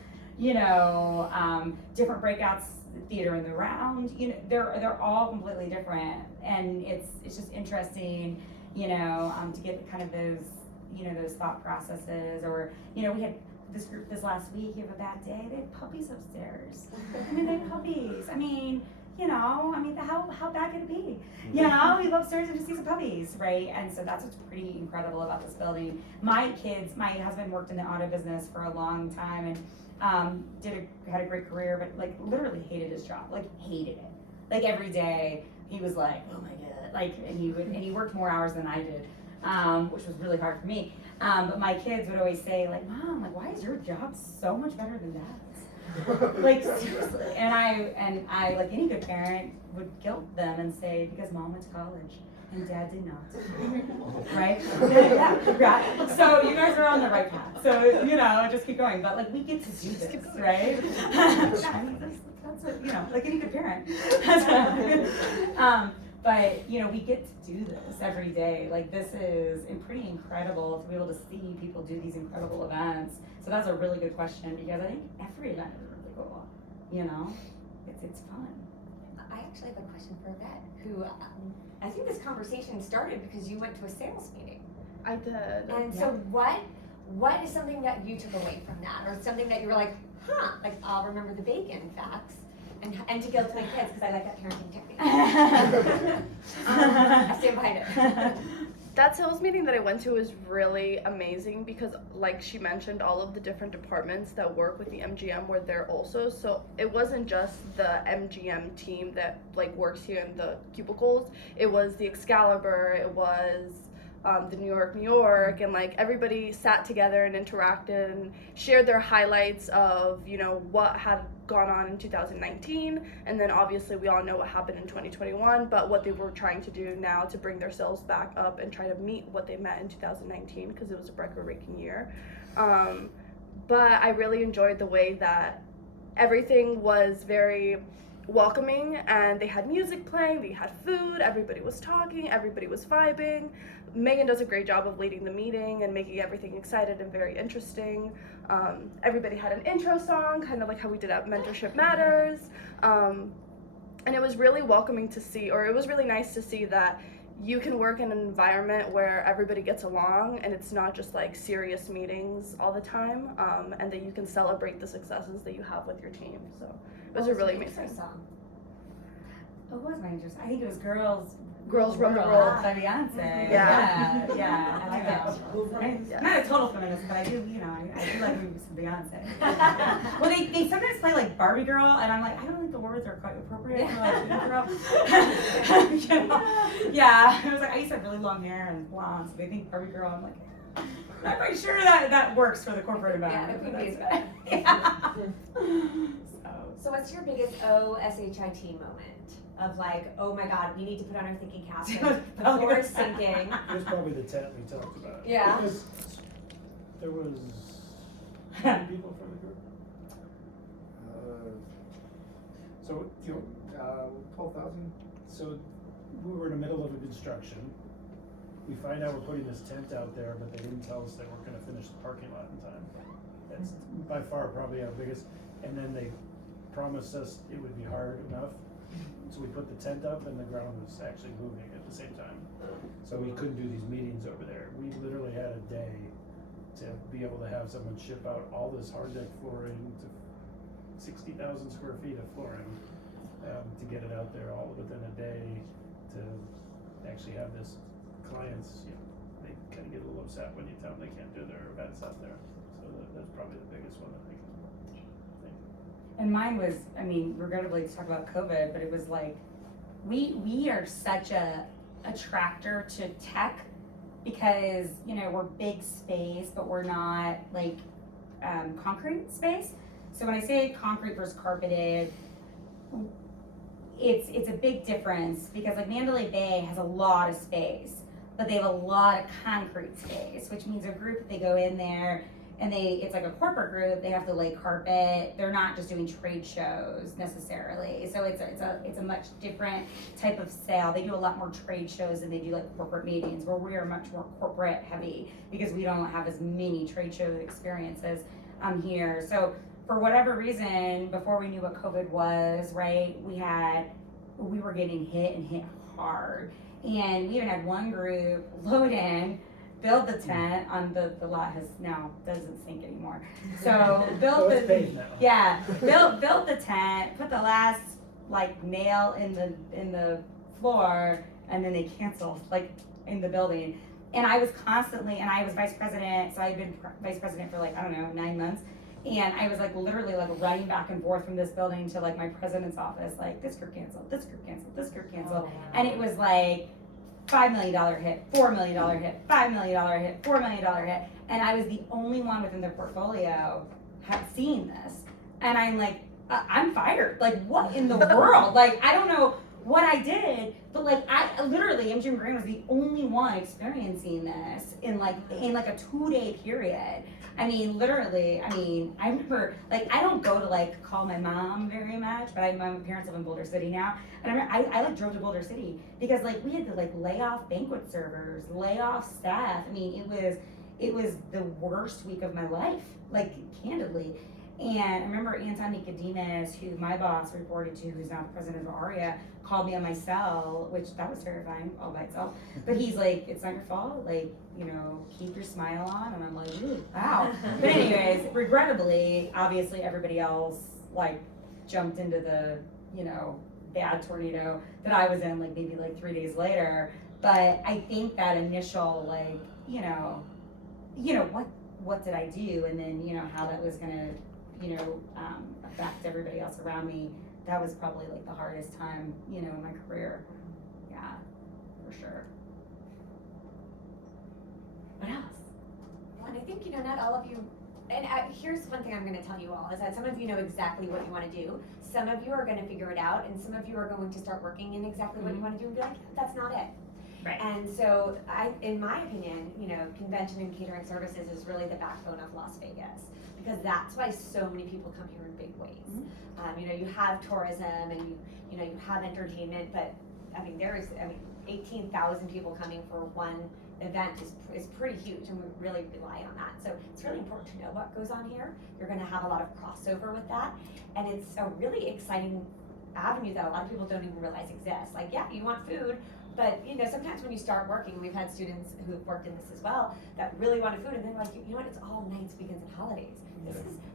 different breakouts, theater in the round. They're all completely different, and it's just interesting, to get kind of those thought processes. Or we had this group this last week. You have a bad day. They had puppies upstairs. They had puppies. How bad could it be? We go upstairs and just see some puppies, right? And so that's what's pretty incredible about this building. My husband worked in the auto business for a long time and had a great career, but like literally hated his job, like hated it. Like every day, he was like, oh my god, like, and he worked more hours than I did, which was really hard for me. But my kids would always say, like, Mom, like, why is your job so much better than Dad's? Like, seriously. And I, like any good parent, would guilt them and say, because Mom went to college and Dad did not. Right? Yeah, right. So you guys are on the right path. So, you know, just keep going. But like, we get to do this, right? I mean, that's what, you know, like any good parent. But, you know, we get to do this every day. Like, this is pretty incredible to be able to see people do these incredible events. So that's a really good question, because I think every event is really cool. You know, it's fun. I actually have a question for Yvette, who I think this conversation started because you went to a sales meeting. I did. And so what is something that you took away from that, or something that you were like, huh, like I'll remember the bacon facts and to give to my kids because I like that parenting technique. I stand behind it. That sales meeting that I went to was really amazing because, like she mentioned, all of the different departments that work with the MGM were there also. So it wasn't just the MGM team that like works here in the cubicles. It was the Excalibur. It was the New York, and like everybody sat together and interacted and shared their highlights of, you know, what had gone on in 2019, and then obviously we all know what happened in 2021, but what they were trying to do now to bring their sales back up and try to meet what they met in 2019, because it was a record-breaking year. But I really enjoyed the way that everything was very welcoming, and they had music playing, they had food, everybody was talking, everybody was vibing. Megan does a great job of leading the meeting and making everything excited and very interesting. Everybody had an intro song, kind of like how we did at Mentorship Matters. And it was really welcoming to see, or it was really nice to see that you can work in an environment where everybody gets along and it's not just like serious meetings all the time, and that you can celebrate the successes that you have with your team. So it was a really amazing song. Oh, what was my interest? I think it was Girls Run the World World by Beyonce. Yeah. Yeah, I like that. Yeah. I'm not a total feminist, but I do, you know, I do like some Beyonce. Well, they sometimes play like Barbie Girl, and I'm like, I don't think the words are quite appropriate for like Barbie Girl. You know? Yeah, I was like, I used to have really long hair and blonde, so they think Barbie Girl. I'm like, I'm not quite sure that works for the corporate environment. Yeah, the queen but bees. Yeah. So what's your biggest OSHIT moment? Of like, oh my god, we need to put on our thinking caps. The floor is sinking. It was probably the tent we talked about. Yeah. Because there was how many people from the group? So, you know, 12,000. so we were in the middle of a construction. We find out we're putting this tent out there, but they didn't tell us they weren't gonna finish the parking lot in time. That's by far probably our biggest, and then they promised us it would be hard enough. So we put the tent up and the ground was actually moving at the same time. So we couldn't do these meetings over there. We literally had a day to be able to have someone ship out all this hard deck flooring to 60,000 square feet of flooring, to get it out there all within a day, to actually have this clients, you know, they kind of get a little upset when you tell them they can't do their events out there. So that's probably the biggest one, I think. And mine was, I mean, regrettably to talk about COVID, but it was like, we are such a attractor to tech because, you know, we're big space, but we're not like concrete space. So when I say concrete versus carpeted, it's a big difference because like Mandalay Bay has a lot of space, but they have a lot of concrete space, which means a group, if they go in there, and it's like a corporate group, they have to lay carpet. They're not just doing trade shows necessarily. So it's a much different type of sale. They do a lot more trade shows than they do like corporate meetings, where we are much more corporate heavy because we don't have as many trade show experiences here. So for whatever reason, before we knew what COVID was, right, we were getting hit and hit hard. And we even had one group load in, build the tent on the lot doesn't sink anymore. So built built the tent, put the last like nail in the floor, and then they canceled like in the building. And I was vice president, so I'd been vice president for like, I don't know, 9 months. And I was like literally like running back and forth from this building to like my president's office, like this group canceled, this group canceled, this group canceled. And it was like $5 million hit, $4 million hit, $5 million hit, $4 million hit. And I was the only one within the portfolio seeing this. And I'm like, I'm fired. Like, what in the world? Like, I don't know what I did, but like, I literally, MGM Grand was the only one experiencing this in like a 2-day period. I mean, literally, I remember, like, I don't go to, like, call my mom very much, but my parents live in Boulder City now, and I remember, I like, drove to Boulder City, because, like, we had to, like, lay off banquet servers, lay off staff. I mean, it was the worst week of my life, like, candidly. And I remember Anton Nicodemus, who my boss reported to, who's now the president of ARIA, called me on my cell, which that was terrifying all by itself. But he's like, it's not your fault, like, you know, keep your smile on. And I'm like, ooh, wow. But anyways, regrettably, obviously everybody else like jumped into the, you know, bad tornado that I was in like maybe like 3 days later. But I think that initial like, you know, what did I do? And then, you know, how that was gonna, you know, affect everybody else around me. That was probably like the hardest time, you know, in my career. Yeah, for sure. What else? Well, and I think, you know, not all of you, and here's one thing I'm going to tell you all, is that some of you know exactly what you want to do. Some of you are going to figure it out, and some of you are going to start working in exactly what you want to do and be like, that's not it. Right. And so, in my opinion, you know, convention and catering services is really the backbone of Las Vegas, because that's why so many people come here in big ways. You know, you have tourism and you know, you have entertainment, but I mean, 18,000 people coming for one event is pretty huge, and we really rely on that. So it's really important to know what goes on here. You're going to have a lot of crossover with that, and it's a really exciting avenue that a lot of people don't even realize exists. Like, yeah, you want food, but you know, sometimes when you start working, we've had students who've worked in this as well that really wanted food, and then like, you know what, it's all nights, weekends, and holidays.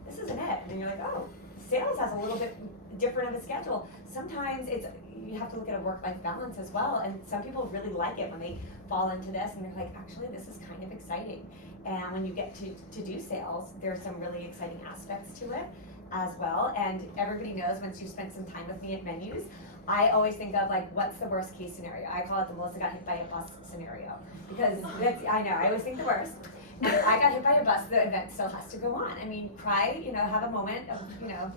This isn't it. And you're like, oh, sales has a little bit different of a schedule. Sometimes you have to look at a work-life balance as well, and some people really like it when they fall into this and they're like, actually, this is kind of exciting. And when you get to do sales, there's some really exciting aspects to it as well. And everybody knows, once you spend some time with me at menus, I always think of like, what's the worst case scenario? I call it the Melissa got hit by a bus scenario, because I know, I always think the worst. And if I got hit by a bus, the event still has to go on. I mean, cry, you know, have a moment of, you know,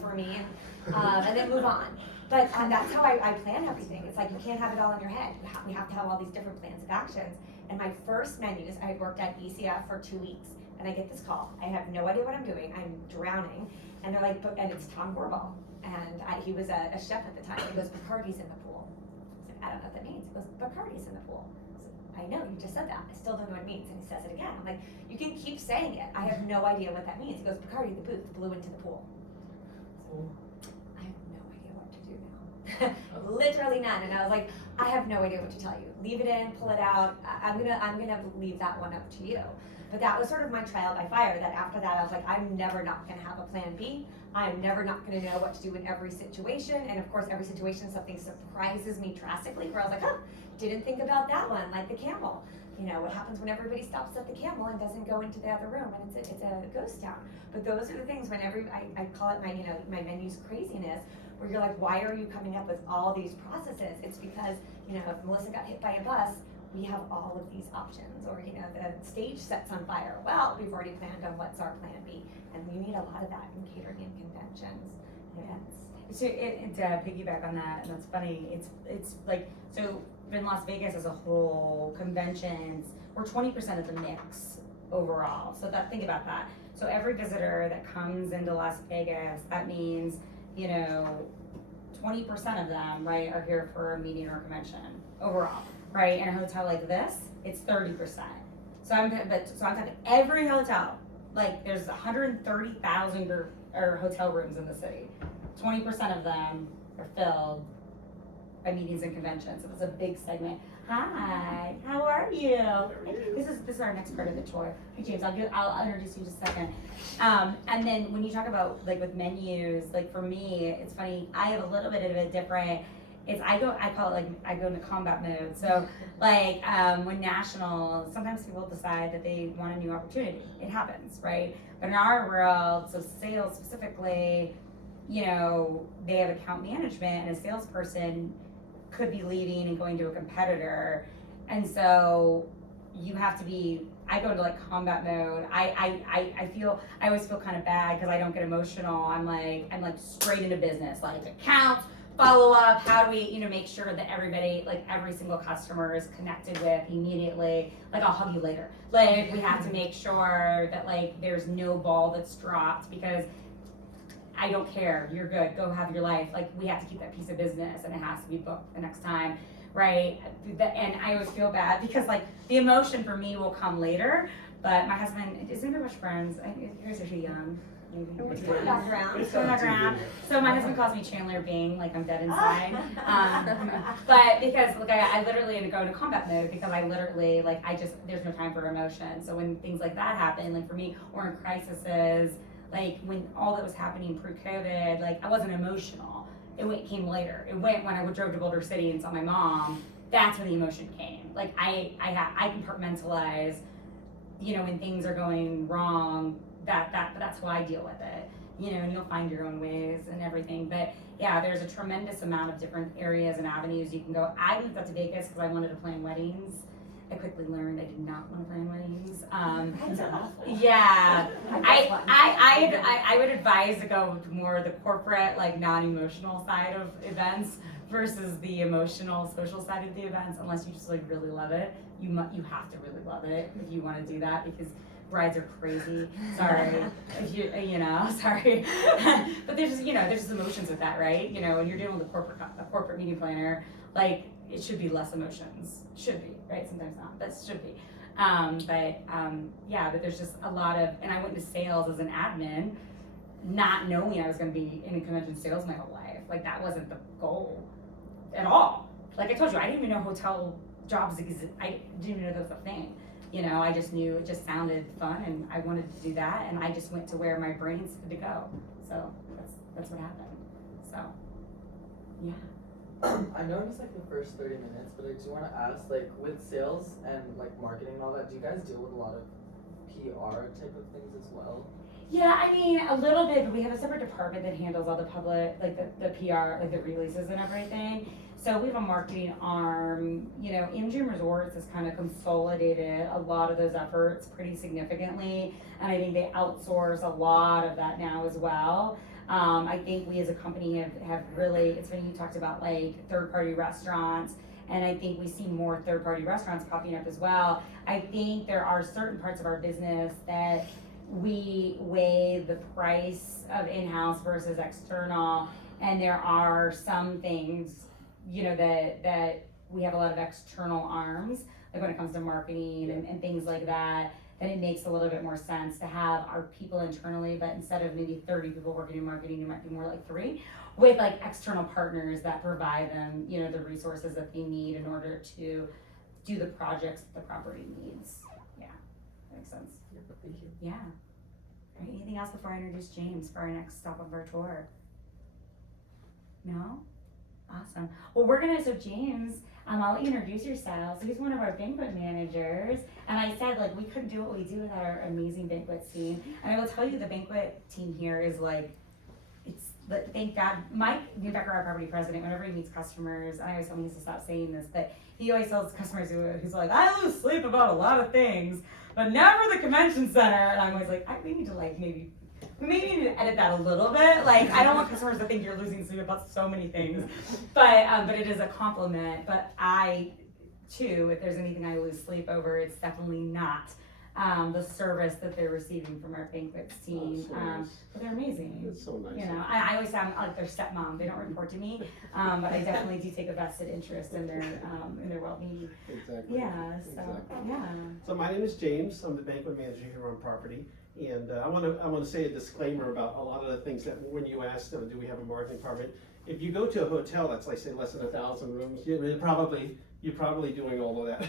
for me, and then move on. But that's how I plan everything. It's like, you can't have it all in your head. We have to have all these different plans of actions. And my first menus, I had worked at ECF for 2 weeks, and I get this call. I have no idea what I'm doing. I'm drowning. And they're like, and it's Tom Gorbal. And he was a chef at the time. He goes, Bacardi's in the pool. I said, I don't know what that means. He goes, Bacardi's in the pool. I know, you just said that. I still don't know what it means. And he says it again. I'm like, you can keep saying it. I have no idea what that means. He goes, Bacardi, the booth blew into the pool. So, I have no idea what to do now. Literally none. And I was like, I have no idea what to tell you. Leave it in, pull it out. I'm gonna leave that one up to you. But that was sort of my trial by fire, that after that I was like, I'm never not gonna have a plan B. I'm never not gonna know what to do in every situation. And of course, every situation, something surprises me drastically, where I was like, didn't think about that one, like the camel. You know, what happens when everybody stops at the camel and doesn't go into the other room, and it's a ghost town. But those are the things when I call it my menu's craziness, where you're like, why are you coming up with all these processes? It's because, you know, if Melissa got hit by a bus, we have all of these options. Or, you know, the stage sets on fire. Well, we've already planned on what's our plan B. And we need a lot of that in catering and conventions and events. So to piggyback on that, and that's funny, it's like, so in Las Vegas as a whole, conventions, we're 20% of the mix overall. So think about that. So every visitor that comes into Las Vegas, that means, you know, 20% of them, right, are here for a meeting or a convention overall, right? In a hotel like this, it's 30%. So I'm talking every hotel, like there's 130,000 hotel rooms in the city. 20% of them are filled by meetings and conventions. So that's a big segment. Hi, how are you? This is our next part of the tour. Hey James, I'll introduce you in just a second. And then when you talk about like with menus, like for me, it's funny, I have a little bit of a different, I call it like, I go into combat mode. So like, when national, sometimes people decide that they want a new opportunity. It happens, right? But in our world, so sales specifically, you know, they have account management, and a salesperson could be leaving and going to a competitor. And so you have to be, I go into like combat mode. I always feel kind of bad because I don't get emotional. I'm like straight into business, like accounts, follow up, how do we, you know, make sure that everybody, like every single customer is connected with immediately, like I'll hug you later. Like we have to make sure that like there's no ball that's dropped because I don't care, you're good, go have your life. Like we have to keep that piece of business and it has to be booked the next time, right? And I always feel bad because like the emotion for me will come later, but my husband, isn't very much friends, you guys are too young. It's going back around. It's going back around. So my husband calls me Chandler Bing, like I'm dead inside. But because like I literally go into combat mode because I literally like there's no time for emotion. So when things like that happen, like for me, or in crises, like when all that was happening pre-COVID, like I wasn't emotional. It came later. It went when I drove to Boulder City and saw my mom. That's where the emotion came. Like I compartmentalize, you know, when things are going wrong. That's how I deal with it, you know, and you'll find your own ways and everything. But yeah, there's a tremendous amount of different areas and avenues you can go. I moved up to Vegas because I wanted to plan weddings. I quickly learned I did not want to plan weddings. That's awful. Yeah, I would advise to go to more the corporate, like non-emotional side of events versus the emotional, social side of the events. Unless you just like really love it, you have to really love it if you want to do that because brides are crazy. Sorry, if you know, sorry. But there's just emotions with that, right? You know, when you're dealing with a corporate meeting planner, like it should be less emotions. Should be, right? Sometimes not, but should be. But there's just a lot of, and I went into sales as an admin, not knowing I was going to be in convention sales my whole life. Like that wasn't the goal at all. Like I told you, I didn't even know hotel jobs exist. I didn't even know that was a thing. You know, I just knew it just sounded fun and I wanted to do that and I just went to where my brain said to go. So that's what happened. So, yeah. I know it's like the first 30 minutes, but I do want to ask, like with sales and like marketing and all that, do you guys deal with a lot of PR type of things as well? Yeah, I mean, a little bit, but we have a separate department that handles all the public, like the PR, like the releases and everything. So we have a marketing arm, you know, MGM Resorts has kind of consolidated a lot of those efforts pretty significantly. And I think they outsource a lot of that now as well. I think we as a company have really, it's funny you talked about like third-party restaurants, and I think we see more third-party restaurants popping up as well. I think there are certain parts of our business that we weigh the price of in-house versus external, and there are some things, you know, that we have a lot of external arms, like when it comes to marketing and things like that, then it makes a little bit more sense to have our people internally, but instead of maybe 30 people working in marketing, it might be more like 3, with like external partners that provide them, you know, the resources that they need in order to do the projects that the property needs. Yeah, that makes sense. Yeah, thank you. Yeah. All right, anything else before I introduce James for our next stop of our tour? No? Awesome. Well, so James, I'll let you introduce yourself. So he's one of our banquet managers. And I said, like, we couldn't do what we do without our amazing banquet team. And I will tell you, the banquet team here is like, thank God. Mike Newbecker, our property president, whenever he meets customers, and I always tell him he has to stop saying this, but he always tells customers who's like, I lose sleep about a lot of things, but never the convention center. And I'm always like, we need to need to edit that a little bit. Like, I don't want customers to think you're losing sleep about so many things, but it is a compliment. But I, too, if there's anything I lose sleep over, it's definitely not the service that they're receiving from our banquets team. So nice. But they're amazing. That's so nice. You know, I always sound like their stepmom. They don't report to me, but I definitely do take a vested interest in their well-being. Exactly. Yeah. So Exactly. yeah. So my name is James. I'm the banquet manager here on property. And I want to say a disclaimer about a lot of the things that when you asked them, do we have a marketing department? If you go to a hotel that's like say less than 1,000 rooms, you're probably doing all of that.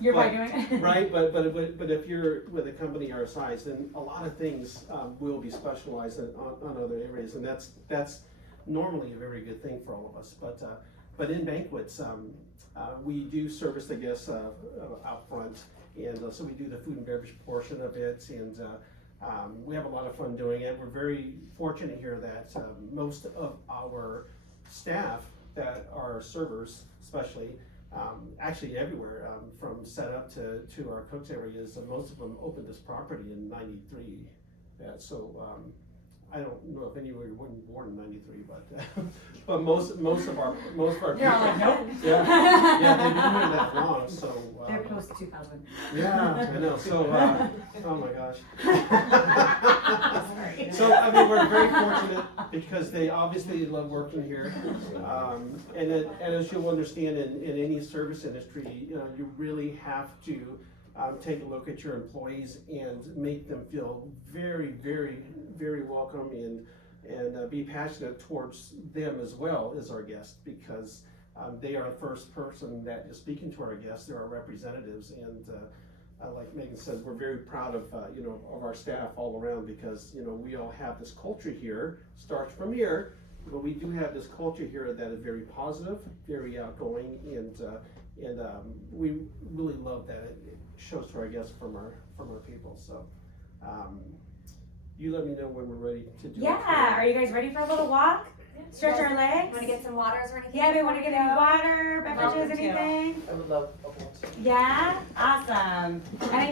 You're probably doing it. Right, but if you're with a company our size, then a lot of things will be specialized on other areas, and that's normally a very good thing for all of us. But But in banquets, we do service the guests out front, and so we do the food and beverage portion of it, and we have a lot of fun doing it. We're very fortunate here that most of our staff that are servers, especially, actually everywhere, from setup to our cooks areas, most of them opened this property in '93. So I don't know if anyone were born in '93, but most of our people, You're all like, nope. yeah, they've been doing that long. So They're close to 2000. yeah, I know. So oh my gosh. Sorry. So I mean, we're very fortunate because they obviously love working here, and as you'll understand, in any service industry, you really have to take a look at your employees and make them feel very, very, very welcome, and be passionate towards them as well as our guests, because they are the first person that is speaking to our guests. They're our representatives, and like Megan said, we're very proud of of our staff all around, because we all have this culture here. Starts from here, but we do have this culture here that is very positive, very outgoing, and we really love that. It shows to our guests from our people. So you let me know when we're ready to do it. Yeah, are you guys ready for a little walk? Stretch our legs? Want to get some waters or anything? Yeah, we want to get any water, beverages, Welcome to. anything? I would love a one too. Yeah, awesome. And I